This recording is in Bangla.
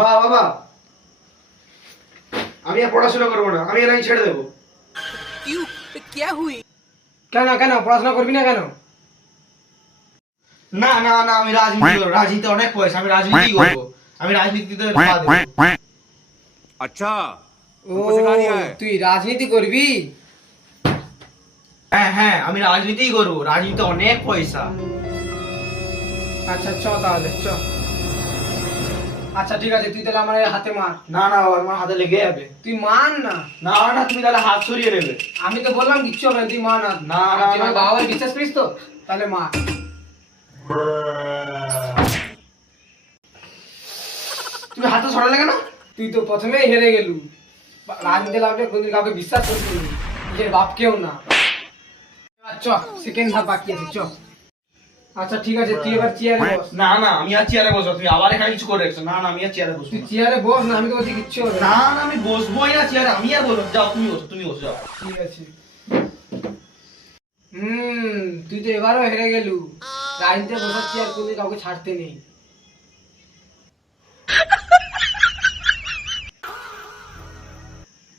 বাবা, আমি আর পড়াশোনা করবো না, আমি এলাই ছেড়ে দেবো। কেন কেন পড়াশোনা করবি না কেন? না না না, আমি রাজনীতি করবো, রাজনীতিতে অনেক পয়সা, আমি রাজনীতি করবো, আমি রাজনীতিতে পা দেবো। अच्छा ও हमको सिखा रिया है তুই রাজনীতি করবি? হ্যাঁ হ্যাঁ, আমি রাজনীতিই করবো, রাজনীতিতে অনেক পয়সা। আচ্ছা চ তাহলে চ। আচ্ছা ঠিক আছে, তুই তাহলে আমার এই হাতে মার। না না বাবা, আমার হাতে লেগে যাবে। তুই মান না। না না, তুমি তাহলে হাত সরিয়ে নেবে। আমি তো বললাম কিচ্ছু হবে না, তুই মান না। না, না, তুই আমার না। বাবার বিশ্বাস করিস তো? তাহলে মা। তুমি হাতে সরালে কেন? তুই তো প্রথমেই হেরে গেলু। রাজনীতি লাগলে কোনদিন কাউকে বিশ্বাস করবি না, নিজের বাপকেও না। চ, সেকেন্ড ধাপ বাকি আছে, চ। আচ্ছা ঠিক আছে, তুই এবার চেয়ারে বস। না না, আমি আর চেয়ারে বসবো, তুমি আবার এখানে কিছু করে রেখেছো। না না, আমি আর চেয়ারে বসবো তুই না। চেয়ারে বস না, আমি তো বলছি কিচ্ছু হবে না। না না, আমি বসবোই না চেয়ারে, আমি আর বসবো। যাও তুমি বসো, তুমি বসো, যাও। ঠিক আছে। তুই তো এবারও হেরে গেলু। রাজনীতিতে বসার চেয়ার কোনদিন কাউকে ছাড়তে নেই।